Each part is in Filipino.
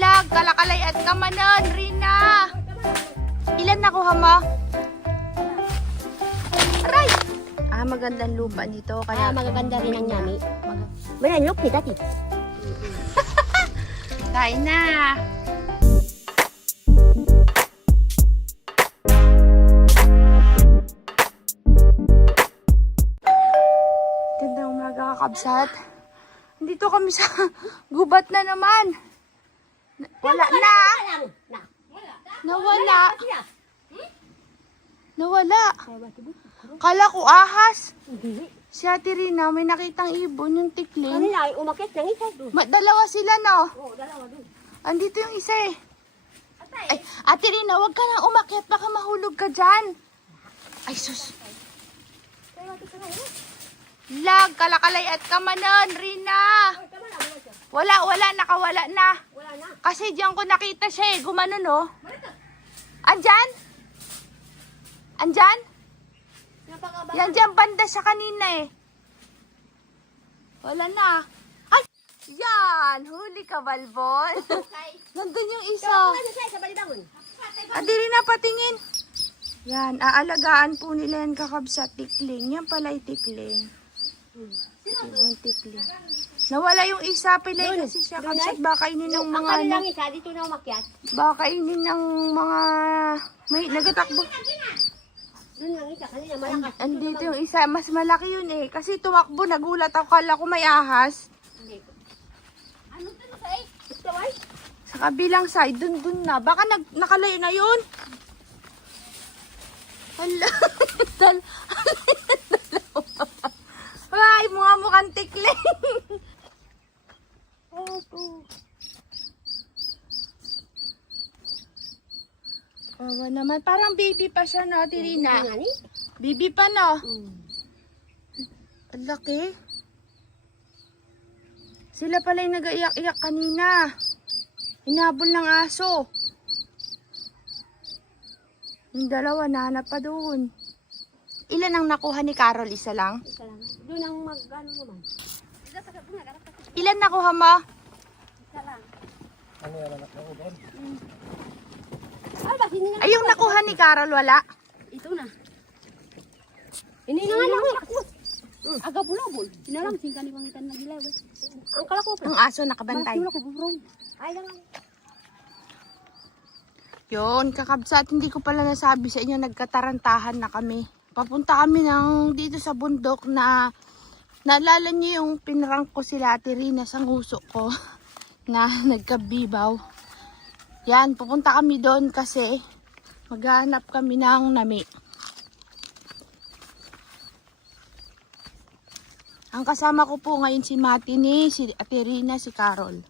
Lag, kalakalay at kamanan, Rina. Ilan nakuha mo? Aray! Magandang lupa dito. Kaya magaganda rin ang nyami. Mananlok kita, ti. Kain na. Gandang umaga, kakabsat. Nandito kami sa gubat na naman. Wala na. Nawala. Nawala. Kala ko ahas. Si Ate Rina, may nakitang ibon yung tikling. Ano na, umakit ng isa doon. Dalawa sila, no? Oo, dalawa doon. Andito yung isa eh. Ay, Ate Rina, huwag ka na umakyat. Baka mahulog ka dyan. Ay, sus. Lag, kalakalay at kamanan, Rina. Wala, nakawala na. Wala na. Kasi diyan ko nakita siya eh. Gumano, no? Andyan? Andyan? Yan dyan, banda siya kanina eh. Wala na. Ay! Yan! Huli ka, Balbon. Nandun yung isa. Adi rin na patingin. Yan, aalagaan po nila yan kakabsat tikling. Yan pala yung tikling. Ibang tikling. Nawala yung isa, pilay kasi siya kabsat. Baka inin ng mga ano lang isa, dito na umakyat. Baka inin ng mga... May nagatakbo. Doon lang isa, kanina malakas. Andito yung isa, mas malaki yun eh. Kasi tumakbo, nagulat ako, kala ko may ahas. Ano ito sa eh? Ito ay? Sa kabilang side, dun na. Baka nakalayo na yun. Hala. Ay, mukhang tikling. Awa naman. Parang baby pa siya, no, Ate Rina? Baby pa, no? Ang laki. Sila pala yung nag-iyak-iyak kanina. Hinabol ng aso. Yung dalawa, nahanap pa doon. Ilan ang nakuha ni Carol? Isa lang? Isa lang. Doon ang mag-ano naman. Ilan nakuha mo? Isa lang. Ano yan anak ng uban? Ay, yung nakuha ni Carol, wala? Ito na. Ini nga lang ako. Aga bulabol. Inalang singkan ni pangitan na gilaw. Ang kalako. Ang aso nakabantay. Ay lang. Yun, kakabsat, hindi ko pala nasabi sa inyo, nagkatarantahan na kami. Papunta kami dito sa bundok na naalala niyo yung pinrank ko sila Ate Rina sa nguso ko na nagkabibaw. Yan, pupunta kami doon kasi maghahanap kami ng nami. Ang kasama ko po ngayon si Matini, si Ate Rina, si Carol.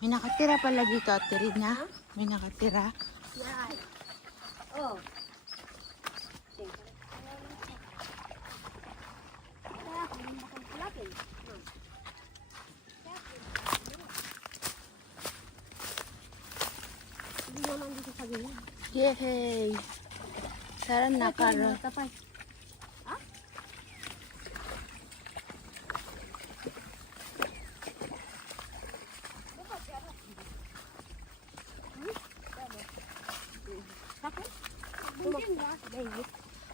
May nakatira pala dito, Ate Rina. May nakatira. Oh. Yehey! Sarap na, Carol.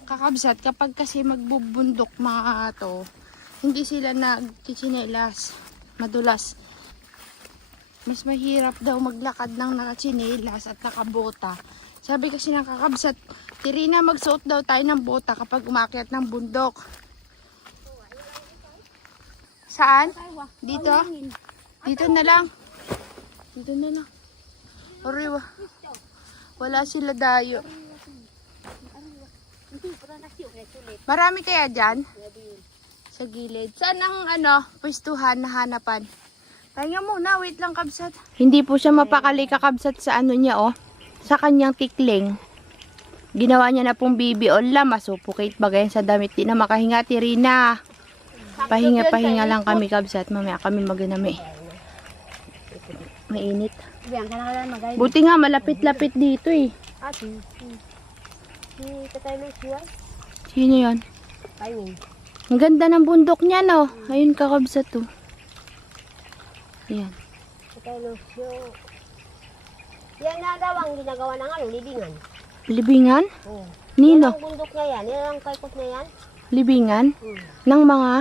Kakabsat, kapag kasi magbubundok mga to, hindi sila nagchichinelas, madulas. Mas mahirap daw maglakad ng nakachinelas at nakabota. Sabi kasi ng kakabsat, Tirina, magsuot daw tayo ng bota kapag umakyat ng bundok. Saan? Dito? Dito na lang. Dito na lang. Oriwa. Wala sila dayo. Marami kaya dyan? Sa gilid. Saan ang pwestuhan na hanapan? Kaya muna, wait lang kabsat. Hindi po siya mapakali kakabsat sa niya sa kanyang tikling. Ginawa niya na pong baby ola, masupukate bagay sa damit. Di na makahinga, Tirina. Pahinga lang kami kabsat. Mamaya kami maganami. Mainit. Buti nga malapit-lapit dito eh. Si Tatay Lucio. Sino yan? Timing. Ang ganda ng bundok niya, no? Ayun, kakabsat to. Yan. Ito, Lucio. Yan na daw ang ginagawa ng ano, libingan. Libingan? Oo. Nino? Yan ang bundok na yan. Yan ang kaikot na yan. Libingan? Ng mga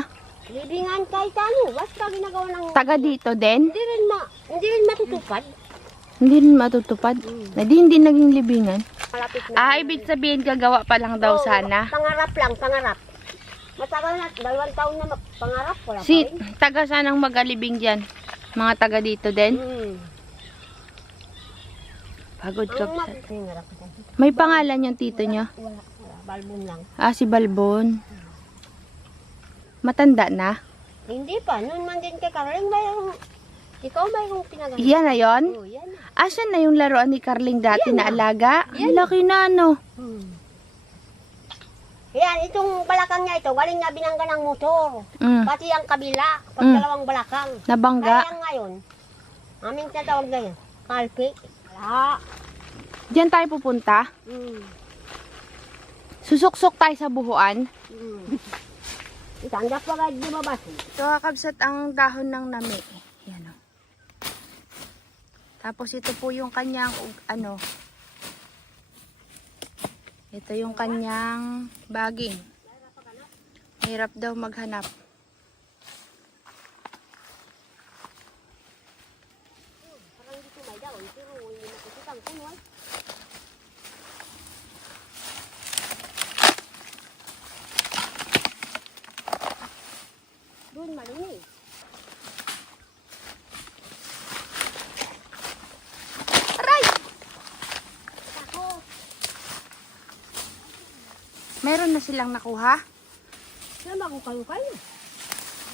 Libingan kahit ano. Basta ginagawa ng... taga dito din? Hindi rin matutupad. Hindi rin matutupad? Hindi naging libingan? Malapit na. Ibig sabihin gagawa pa lang daw Oo, sana. Pangarap lang, pangarap. Matagal na, 2 taon na pangarap. Wala pa Si, rin. taga sanang magalibing dyan? Mga taga dito din? Pagod ka. Pangarap ko. May pangalan yung tito nyo? Wala. Balbon lang. Si Balbon. Matanda na? Hindi pa. Noon man din kay Carling, mayroong... Ikaw mayroong pinagawa. Yan na yon? Oo, yan na. Asan na yung laruan ni Carling dati Yan na na. alaga? Ang laki na, no? Yan, itong balakang niya ito, galing na binangga ng motor. Mm. Pati ang kabila, pag dalawang balakang. Nabangga. Kaya ngayon, aming tinatawag na yun, kalpi. Wala. Diyan tayo pupunta. Susuksok tayo sa buhuan. Itanggap pa agad lumabas. Ito kakabsat ang dahon ng nami. Yan o. Tapos ito po yung kanyang, ito yung kanyang baging. Hirap daw maghanap. Parang dito may daon, pero hindi nakikita ang kunwal. Doon malinis. Aray! Ako. Meron na silang nakuha? Saan magukay-ukay na?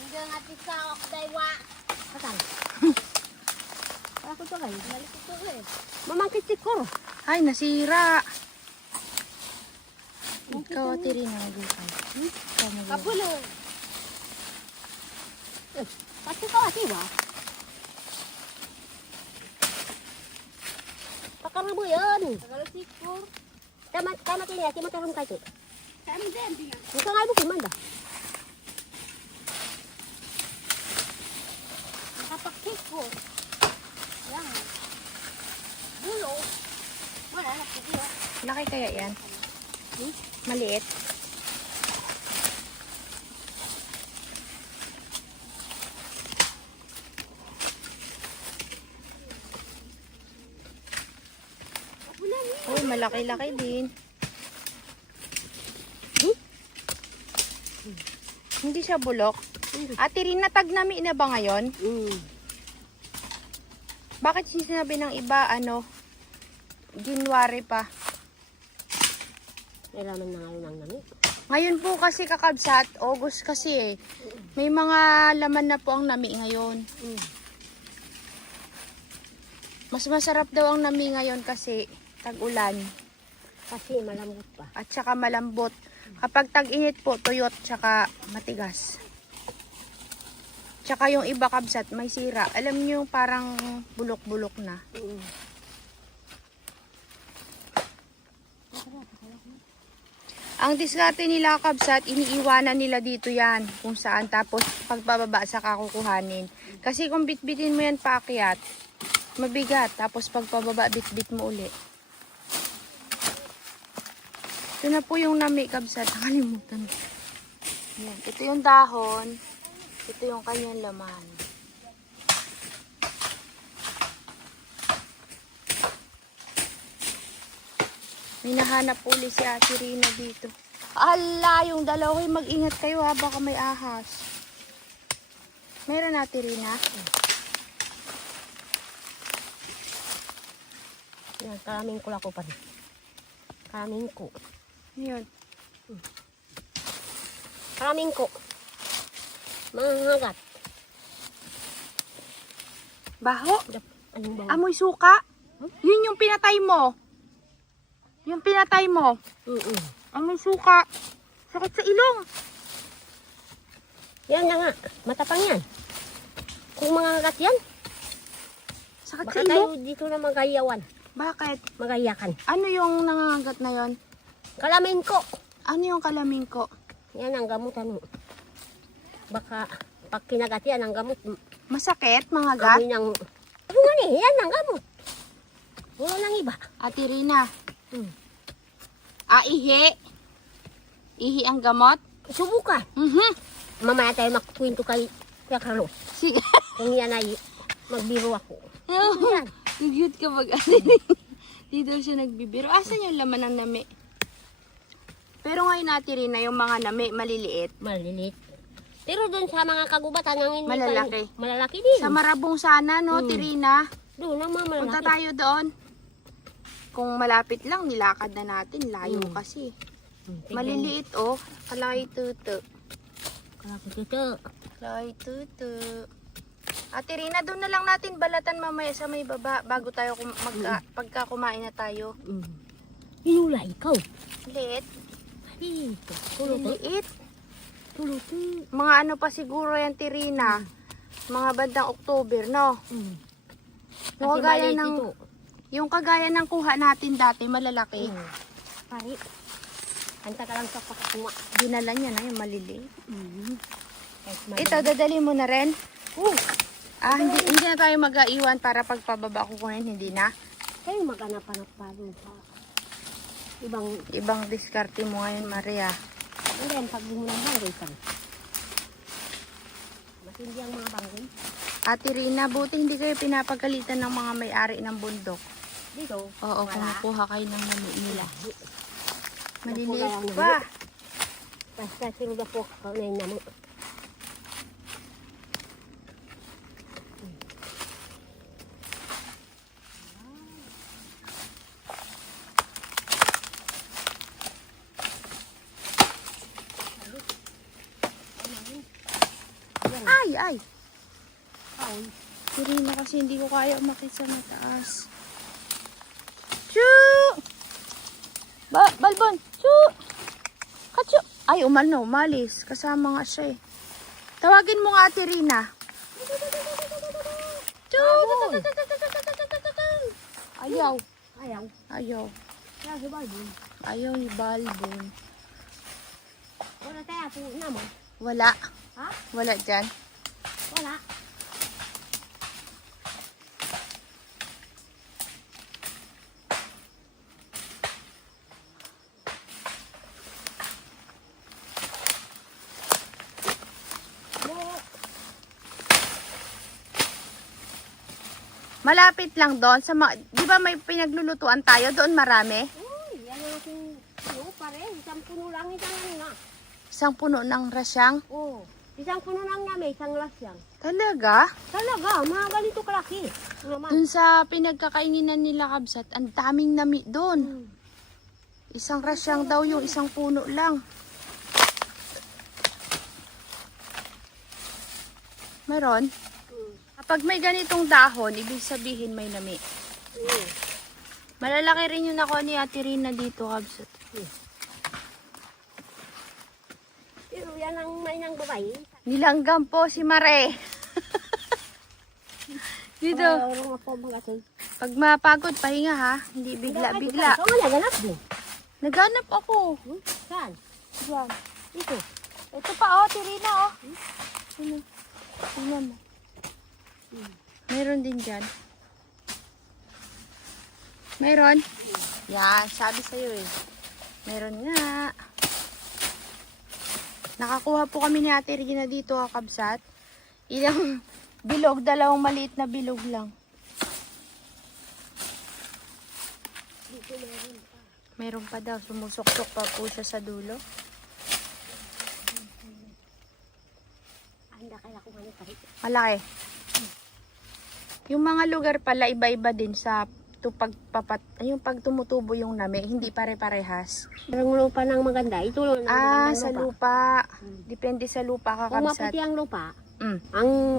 Hindi nga tisa ako daywa. Katang. Ako to kayo. Nalikot ko eh. Mamangkit ko. Ay, nasira. Ikaw ati rin ang magukay. Ikaw magukay. Kapulo. Pati ka ati ba? Pakara mo yan. Nagalasik ko. Tama tiya. Tama tarong kayo. Tama din. Ika nga mo kimanda. Nakapakit ko. Yan. Bulo. Wala na po. Laki kaya yan? Maliit? Uy, malaki-laki din. Hindi siya bulok. Ate rin, natag nami na ba ngayon? Bakit sinabi ng iba, January pa? Kailangan na ngayon ang nami. Ngayon po kasi kakabsat, August kasi eh. May mga laman na po ang nami ngayon. Mas masarap daw ang nami ngayon kasi tag-ulan. Kasi malambot pa. At saka malambot. Kapag tag-init po, tuyot, tsaka matigas. Tsaka yung iba kabsat, may sira. Alam niyo, parang bulok-bulok na. Ang diskarte nila kabsat, iniiwanan nila dito yan. Kung saan. Tapos, pagpababa sa kakukuhanin. Kasi kung bitbitin mo yan paakyat, mabigat. Tapos, pagpababa, bitbit mo uli. Ito na po yung nami kabsat. Nakalimutan. Yan. Ito yung dahon. Ito yung kanyang laman. May nahanap uli si Ate Rina dito. Ala, yung dalawa kayo, mag-ingat kayo ha, baka may ahas. Meron Ate Rina? Yan, karaming ko lako pa rin. Karaming ko. Yun. Karaming ko. Mga hagat. Baho? Anong ba? Amoy suka? Yun yung pinatay mo. Yung pinatay mo. Amoy suka. Sakit sa ilong. Yan na nga. Matapang yan. Kung mga hagat yan, Sakit sa baka ilong? tayo dito na magayawan. Bakit? Magayakan. Ano yung nangangagat na yon? Kalamin ko. Ano yung kalaming ko? Yan ang gamutan mo. Baka pag kinagat yan ang gamot, Masakit, mga gat? amoy ng... Ano nga ni, yan ang gamot. Wala nang iba. Ate Rina. Hmm. Ihi. Ihi ang gamot? Subukan. Mamaya tayo magkwento kay Kuya Carlos. Sige. Kung yan ay magbiro ako. Yan. Cute ka mag Ate Rina. Di daw siya nagbibiro. Asan yung laman ng nami? Pero ngayon Ate Rina, yung mga nami, maliliit. Malilit. Pero doon sa mga kagubatan, ang hindi Malalaki. Malalaki din. Sa Marabong sana, no, Ate Rina? Doon ang mga malalaki. Punta tayo doon. Kung malapit lang, nilakad na natin. Layo kasi. Maliliit, oh. Kalay tuto. Kalaki tuto. Kalay tuto. Ate Rina, doon na lang natin balatan mamaya sa may baba bago tayo pagka kumain na tayo. Hinula ikaw. Liit. Ay, tuluto. Liit. Tuluto. Mga ano pa siguro yan, Tirina. Mga bandang October, no? Kasi Yung kagaya maliit ng, ito. yung kagaya ng kuha natin dati, malalaki. Pari. Kanta ka lang sa pakakuha. Dinala niya na yung maliliit. Kahit Ito, dadali mo na rin. hindi Hindi na tayo mag-aiwan para pagpababa ko kunin, hindi na. kayo maghanap-hanap pa dun sa Ibang diskarte mo ngayon, Maria. and then pag mo ng banggoy ka. Matindi ang mga banggoy. Ate Rina, buti hindi kayo pinapagalitan ng mga may-ari ng bundok. Dito. Oo, wala. kumukuha kayo ng nami nila. Maliliit Napuga pa. lang basta sinuda po ka na yung namo. Ay! Ate Rina, kasi hindi ko kaya umakit sa mataas. Choo! Balbon! Choo! Kacho! Ay, umalis. Kasama nga siya eh. Tawagin mo nga Ate Rina. Choo! Ayaw. Ayaw. Kaya si Balbon. Ayaw ni Balbon. Wala tayo po naman. Wala. Ha? Wala dyan. Wala. Malapit lang doon. Di ba may pinaglulutuan tayo? Doon marami. Uy, yan ang aking puno pa rin. Isang puno lang isang ano na. Isang puno ng rasyang. Oo. Isang puno lang namin, isang lasyang. Talaga? Talaga, mga ganito kalaki. Naman. Doon sa pinagkakainginan nila Kabsat, ang daming nami doon. Isang rasyang daw yung isang puno lang. Meron? Kapag may ganitong dahon, ibig sabihin may nami. Malalaki rin yung nakuha ni Ate Rina dito, Kabsat. Pero yan ang may nang babae. Nilanggam po si Mare. Dito. Parang ako mga Pag mapagod, pahinga ha. Hindi bigla-bigla. Ito nga naganap din. Naghanap ako. Saan? Diyan. Ito. Ito pa oh, Tirina oh. Ano? Tingnan mo. Meron din dyan. Meron? Yan, sabi sa'yo eh. Meron nga. Nakakuha po kami ni Ate Regina dito, Kabsat. Ilang bilog, dalawang maliit na bilog lang. Meron pa daw, sumusok-sok pa po siya sa dulo. Anda kaya kung ano kahit. Malaki. Yung mga lugar pala, iba-iba din sa yung pag tumutubo yung nami, hindi pare-parehas. Ang lupa ng maganda, ito lang ang Sa lupa. Depende sa lupa, Kung Kakabsat. maputi ang lupa, Mm.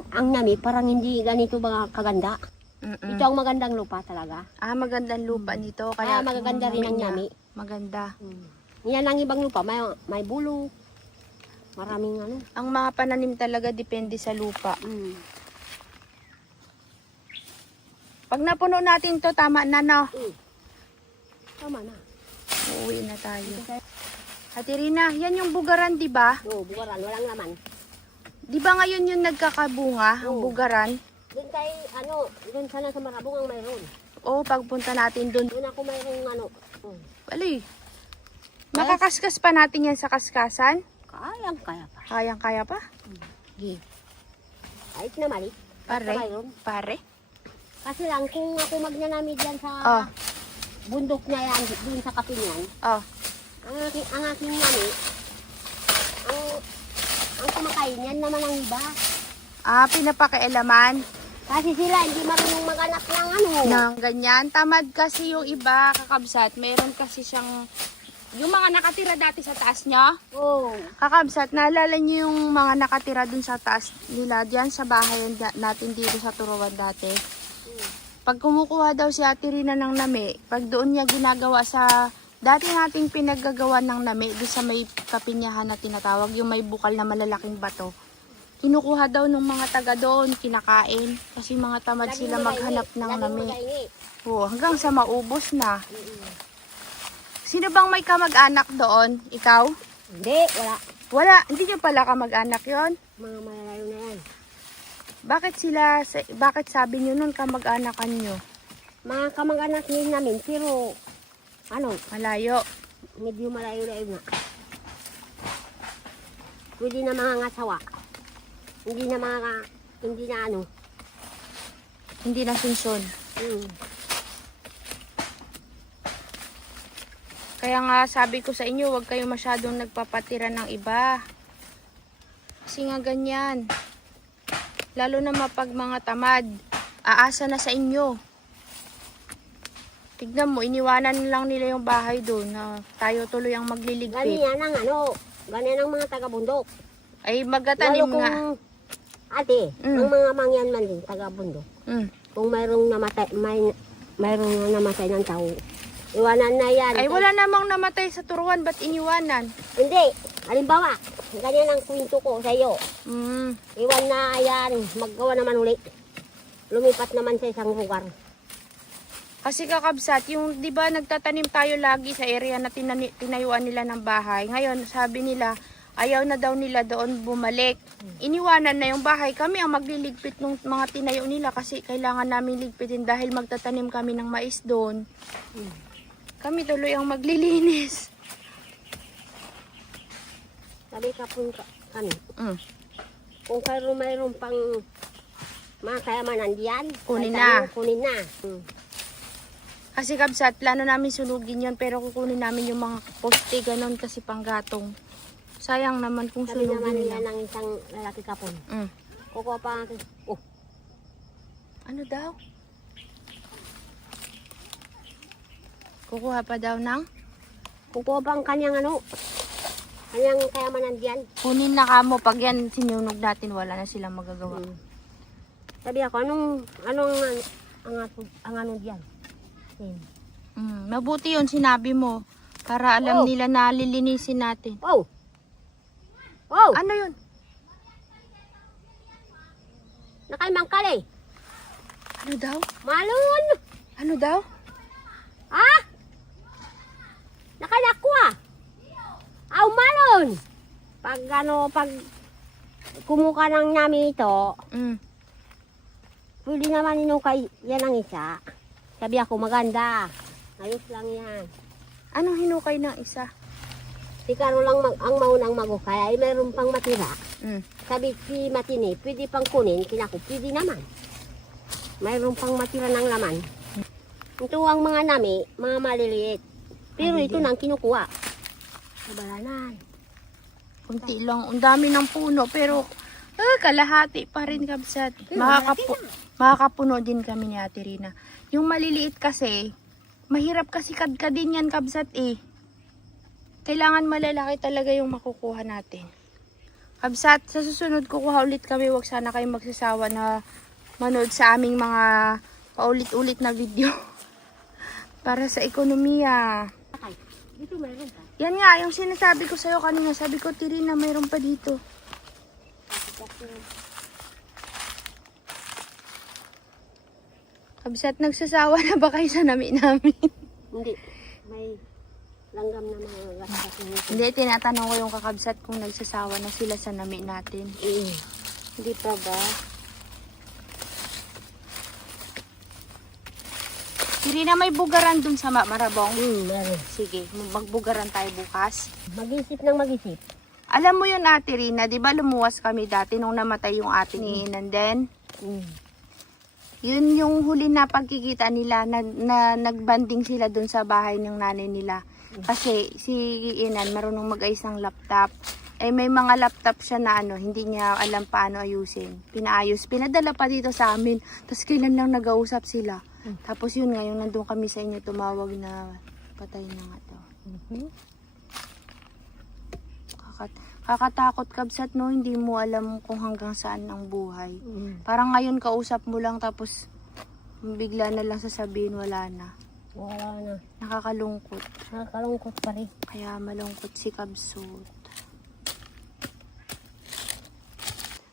ang nami parang hindi ganito ba kaganda. Mm-mm. Ito ang magandang lupa talaga. Magandang lupa nito. Kaya magaganda rin ang niya. nami. Maganda. Yan ang ibang lupa, may bulok. Maraming ano. Ang mga pananim talaga depende sa lupa. Pag napuno natin to, tama na no. Tama na. Uuwi na tayo. Ate Rina, yan yung bugaran, di ba? Oo, buwaran, walang laman. Di ba ngayon yung nagkakabunga, ang Oo. bugaran? Doon sana sa Marabong ang mayroon. Oo, pagpunta natin doon. Doon ako mayroong Bali. Makakaskas pa natin yan sa kaskasan? kaya pa. Kayang-kaya pa? Di. Kahit na mali. Pare? Mayroon. Pare? Kasi lang, kung ako magnanami dyan sa Oh. bundok na yan, doon sa Kapinyan, Oh. ang aking nami, ang kumakain yan naman ang iba. Pinapakialaman Kasi sila hindi marunong maganap ng ng ganyan. Tamad kasi yung iba, kakabsat. Meron kasi siyang, yung mga nakatira dati sa taas niya. Oo. Kakabsat, naalala niyo yung mga nakatira dun sa taas nila, dyan sa bahay natin dito sa Turuan dati. Pag kumukuha daw si Ate Rina ng nami, pag doon niya ginagawa sa dati nating pinaggagawa ng nami, doon sa may kapinyahan na tinatawag, yung may bukal na malalaking bato. Kinukuha daw ng mga taga doon, kinakain. Kasi mga tamad sila maghanap ng nami. Oo, hanggang sa maubos na. Sino bang may kamag-anak doon? Ikaw? Hindi, wala. Wala, hindi niyo pala kamag-anak yon. Mga malalayo na yan. Bakit sabi niyo nun kamag-anakan niyo? Mga kamag-anak din namin, pero Malayo. medyo malayo-layo na. Pwede na mga ngasawa. Hindi na Sunsun. Hmm. Kaya nga sabi ko sa inyo, huwag kayo masyadong nagpapatira ng iba. Kasi nga ganyan. Lalo na mapag mga tamad, aasa na sa inyo. Tignan mo, iniwanan lang nila yung bahay doon na tayo tuloy ang magliligpit. Ganyan ang mga taga-bundok. Ay magatanim Lalo kung, nga. ate, ang mga mangyan man din, taga-bundok. Mm. Kung mayroong namatay ng tao, iwanan na yan. Ay wala namang namatay sa Turuan, ba't iniwanan? Hindi. Halimbawa, ganyan ang kwento ko sa iyo. Mm. Iwan na yan, maggawa naman ulit. Lumipat naman sa isang lugar. Kasi kakabsat, yung di ba nagtatanim tayo lagi sa area na tinayuan nila ng bahay. Ngayon, sabi nila, ayaw na daw nila doon bumalik. Iniwanan na yung bahay. Kami ang magliligpit ng mga tinayo nila kasi kailangan namin ligpitin dahil magtatanim kami ng mais doon. Kami tuloy ang maglilinis. Sabi ka po kami, Mm. kung mayroon pang mga kayamanan diyan, Kunin kahit na. ano, kunin na. Kasi kabsat, plano namin sunugin yon pero kukunin namin yung mga poste ganon kasi panggatong. Sayang naman kung Sabi naman sunugin nila nila. ng isang lalaki kapon. Mm. Kukuha pa natin. Oh, Ano daw? Kukuha pa daw ng? kukuha pa ang kanyang kanyang kayamanan diyan. Kunin na kamo pag yan sinunog natin wala na silang magagawa. Sabi ako, ang diyan? Mabuti yun sinabi mo para alam Oh. nila na lilinisin natin. Oh! Oh! Ano yun? Nakaimangkal eh. Ano daw? Malon! Ano daw? Ah! Nakalakwa! Aw, malon! Pag kumuha ng namin ito, Mm. pwede naman inukay yan ang isa. Sabi ako, maganda. Ayos lang yan. Anong hinukay ng isa? Si Karo lang ang maunang magukay, ay mayroon pang matira. Mm. Sabi si Matini, pwede pang kunin, kinako, pwede naman. Mayroon pang matira ng laman. Ito ang mga nami, mga maliliit. Pero ito nang kinukuha. Kabalanan. Kunti lang. Ang dami ng puno pero kalahati pa rin kabsat. Makakapuno din kami ni Ate Rina. Yung maliliit kasi, mahirap kasi kadkadin yan kabsat eh. Kailangan malalaki talaga yung makukuha natin. Kabsat, sa susunod kukuha ulit kami. Huwag sana kayong magsasawa na manood sa aming mga paulit-ulit na video. Para sa ekonomiya. Ay, dito mayroon pa. Yan nga, yung sinasabi ko sa'yo kanina. Sabi ko, Tirina, mayroon pa dito. Kabsat, nagsasawa na ba kayo sa nami namin? Hindi. May langgam na mga gasat. Hindi, tinatanong ko yung kakabsat kung nagsasawa na sila sa nami natin. Hindi pa ba? Irina, may bugaran dun sa Marabong. Meron. Sige, magbugaran tayo bukas. Mag-isip ng mag-isip. Alam mo yun, Ate Rina, di ba lumuwas kami dati nung namatay yung ating iinan din? Yun yung huli na pagkikita nila, nagbanding sila dun sa bahay ng nanay nila. Kasi si Inan marunong mag-ayos ng laptop. Eh may mga laptop siya na hindi niya alam paano ayusin. Pinaayos, pinadala pa dito sa amin. Tapos kailan lang nag-ausap sila. Tapos yun nga, yung nandun kami sa inyo, tumawag na patay na nga daw. Kakatakot, Kabsat, no? Hindi mo alam kung hanggang saan ang buhay. Parang ngayon kausap mo lang tapos bigla na lang sasabihin wala na. Wala na. Nakakalungkot. Nakakalungkot pa rin. Kaya malungkot si Kabsut.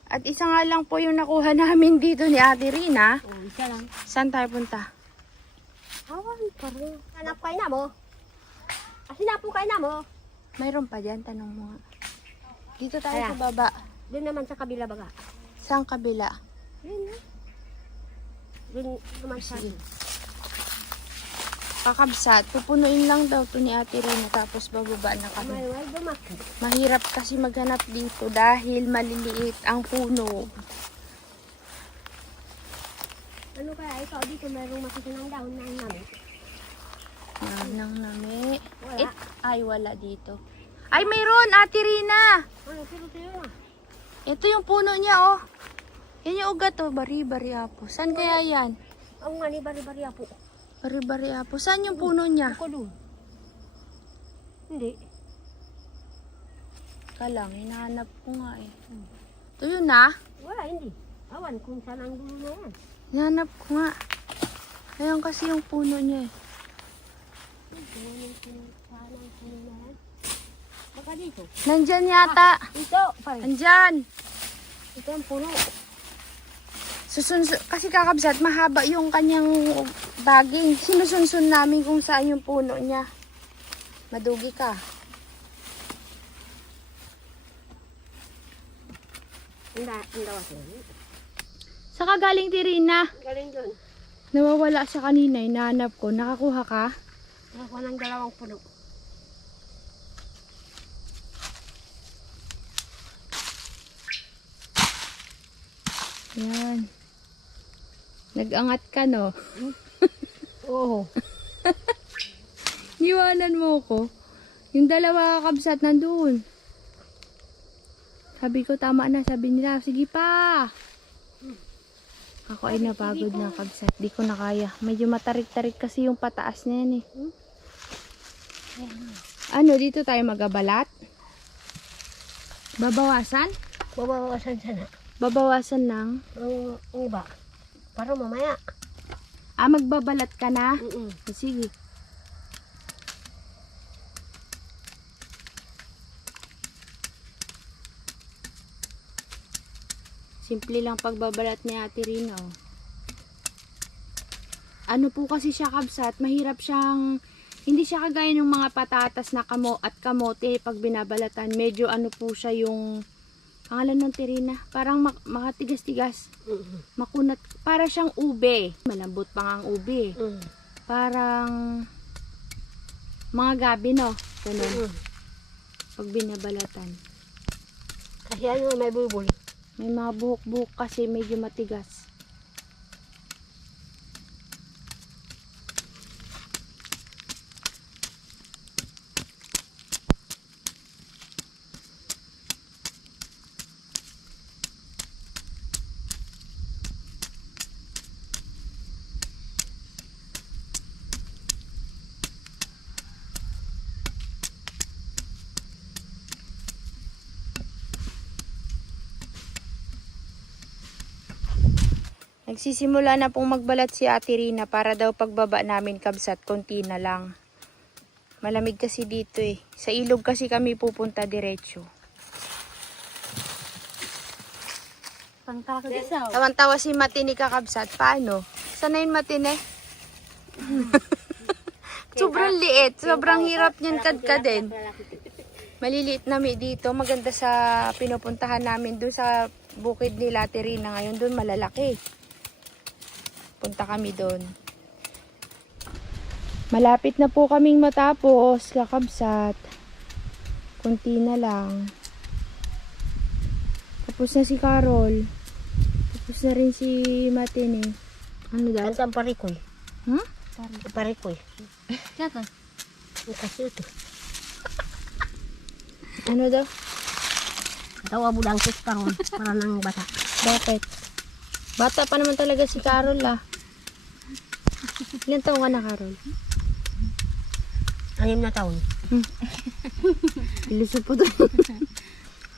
At isa nga lang po yung nakuha namin dito ni Ate Rina. Isa lang. Saan tayo punta? Awan pa rin. Hanap kayo na mo. Sinapo kayo na mo. Mayroon pa dyan, tanong mo nga. Dito tayo Kaya? sa baba. Doon naman sa kabila baga. Saan kabila? Doon na. Doon naman sa... Kakabsat, pupunuin lang daw to ni Ate Rina tapos bababa na kami. May dumakit. Mahirap kasi maghanap dito dahil maliliit ang puno. Ano kaya ikaw dito mayroong makita ng dahon na namin? Nang nami. Wala. Ay, wala dito. Ay, mayroon, Ate Rina! Ano, pero Ito yung puno niya, oh. Yan yung ugat, oh. Bari-bari apo. Saan kaya yan? ang nga ni bari-bari po. Bari-bari apo. Saan yung puno niya? Ako doon. Hindi. Kalang, hinahanap ko nga eh. Ito yun na. Wala, hindi. Awan kung saan ang dulo na yan. Hinahanap ko nga. Ayan kasi yung puno niya eh. Saan ang puno na yan? Baka dito. Nandyan yata. Ito, pare. Nandyan. Ito ang puno. Kasi Kakabsat, mahaba yung kanyang daging. Sinusunsun namin kung saan yung puno niya. Madugi ka. Ang dawas yan. Saka galing Tirina. Galing doon. Nawawala siya kanina. Hinahanap ko. Nakakuha ka? Nakakuha ng dalawang puno. Yan. Nag-angat ka, no? Oo. Iwanan mo ko. Yung dalawa Kakabsat nandun. Sabi ko, tama na. Sabi nila, sige pa. Ako ay napagod na Kabsat. Di ko na kaya. Medyo matarik-tarik kasi yung pataas na yan eh. Ano, dito tayo magabalat? Babawasan? Babawasan sana. Babawasan ng? Ang iba. Para mamaya. Ah, magbabalat ka na? Sige. Simple lang pagbabalat ni Ate Rina, oh. Ano po kasi siya Kabsat, mahirap siyang, hindi siya kagaya ng mga patatas na kamote pag binabalatan. Medyo ano po siya yung, pangalan ng Tirina, parang makatigas-tigas, makunat, para siyang ube. Malambot pa nga ang ube. Parang mga gabi, no? Ganun. Pag binabalatan. Kasi ano may bulbul. May mga buhok-buhok kasi medyo matigas. Nagsisimula na pong magbalat si Ate Rina para daw pagbaba namin Kabsat, konti na lang. Malamig kasi dito eh. Sa ilog kasi kami pupunta diretso. Tawan-tawa si Matini Kakabsat. Paano? Sana yun Matini? Sobrang liit. Sobrang hirap niyan kadkadin. Maliliit na dito. Maganda sa pinupuntahan namin doon sa bukid nila Terina ngayon doon malalaki. Punta kami doon. Malapit na po kaming matapos, kakabsat. Kunti na lang. Tapos na si Carol. Tapos na rin si Matine. Ano daw? At ang parikoy. Hmm? Parikoy. Saka? Kasi ito. Ano daw? Tawa mo lang sis karon para nang bata. Bakit? Bata pa naman talaga si Carol ah. Ilan taon ka na, Carol? 6 na taon. Ilusog po doon. 6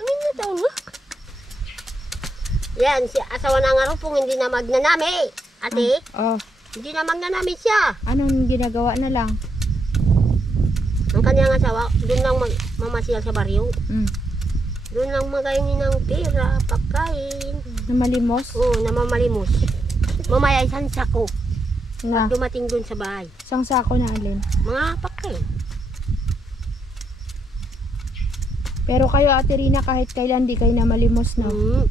na taon ha? Yan, si asawa na nga pong hindi na magnanami. Ate, Oh, hindi na magnanami siya. anong ginagawa na lang? Ang kanyang asawa, doon lang mamasyal sa baryo. Mm. Doon lang magayon ng pera, pagkain. Namalimos? Oo, namamalimos. Mamaya isang sako. Na, Dumating doon sa bahay. isang sako na alin. Mga pagkain. Pero kayo, Ate Rina, kahit kailan di kayo namalimos, no?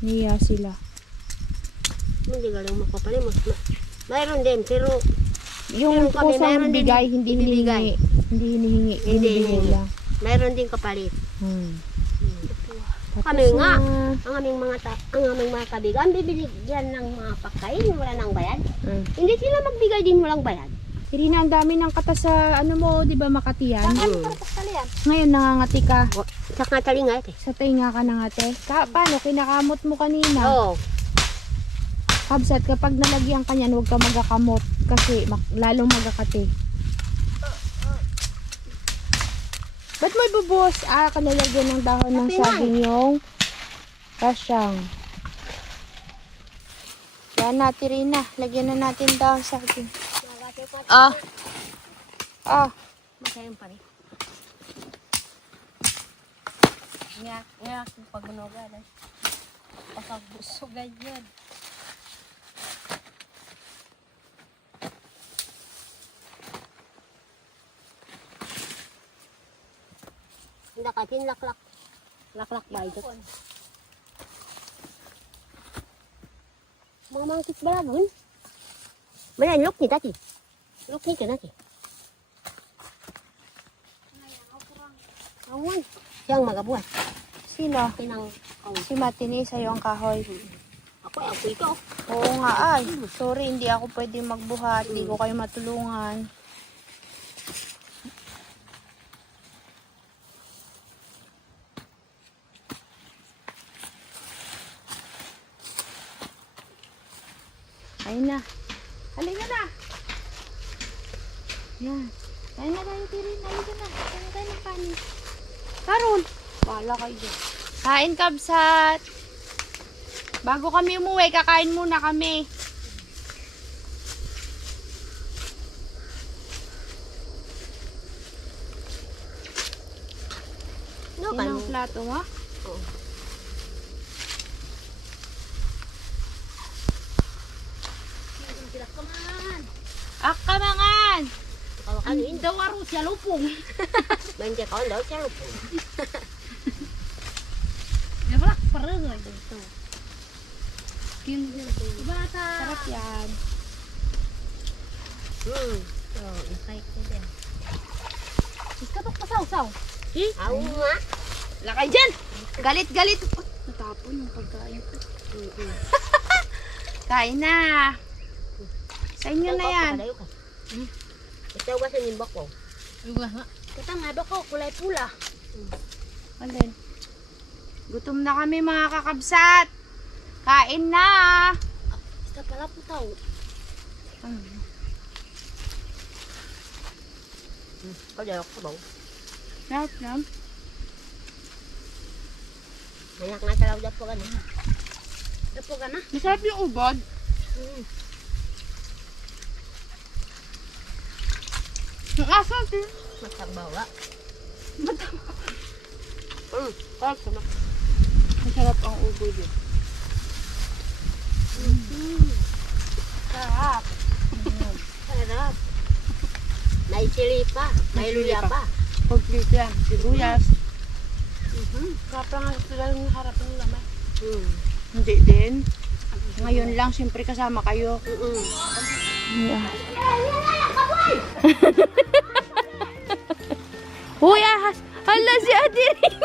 Niya sila. Hindi ka lang makapalimos. Mayroon din, pero Yung Meron kami, kusang meron din bigay, hindi ibibigay. hinihingi. Hindi hinihingi. Hindi Binibigay hinihingi. lang. mayroon din kapalit. Tapos Kami nga, na. ang aming mga kabigan, bibigyan ng mga pagkain, wala nang bayad. Hindi sila magbigay din walang bayad. Irina, ang dami ng kata sa ano mo, di ba, Makati yan? Ano para pagkalian? Ngayon, nangangati ka. Sa katalinga ito. Sa tainga ka na ngate. Paano? Kinakamot mo kanina. Oo. Kabsat, kapag nalagyan ka niyan, huwag ka magakamot. Kasi lalong magakati. Ba't mo ibubuhos? Kanalagyan ng dahon ng Kape na. saging yung kasyang. Yan natin rin na. Lagyan na natin dahon saging. Masayang pa rin. Nga kung pagbunogan eh. Pagbusugan yun. Hindi ka tinlaklak. Laklak ba ito? Mga mangkit ba lagun? Mayan, look ni tati. Look ni ka nati. Awan. Siyang magabuhat. Sino? Kinang Si Matini, sa'yo ang kahoy. ako ito. Oo nga ay. Sorry, hindi ako pwede magbuhat. Hindi ko kayo matulungan. Ayun na. Halika na. Yan. Kain na tayo, Tirin. Halika na. Kain tayo ng kanin. Karol. Bahala kayo dyan. Kain, kabsat. Bago kami umuwi, kakain muna kami. No, Yan ang plato mo. Akamangan! Kawakan yun. Daw aro siya lupong. Banja kawan daw siya lupo. Nabalak parang nga dito. Bata. Sarap yan. Oh, ikay ko din. Iskatok pa saw-saw. Aw nga. Lakay dyan! Galit-galit. Oh, natapon yung pagkain ko. Kain na. Sa inyo na yan. Ito ba sa nimbak ko? Katangado ko, kulay pula. Alin? Gutom na kami mga kakabsat. Kain na. Ito pala po tao. Kaya ako ba? Sarap lang. Mayak nga sa lawda po gana. Dapo gana? Masarap yung ubod. Yung aso din. Matabawa. Sarap. Masarap ang ubod yun. Sarap. Sarap. May chili pa. May luya pa. Complete yan. Sibuyas. Sarap lang sila yung harap ng lamay. Hindi din. Ngayon lang, siyempre kasama kayo. Yeah. Uy, ahas! Hala si Ate Ring!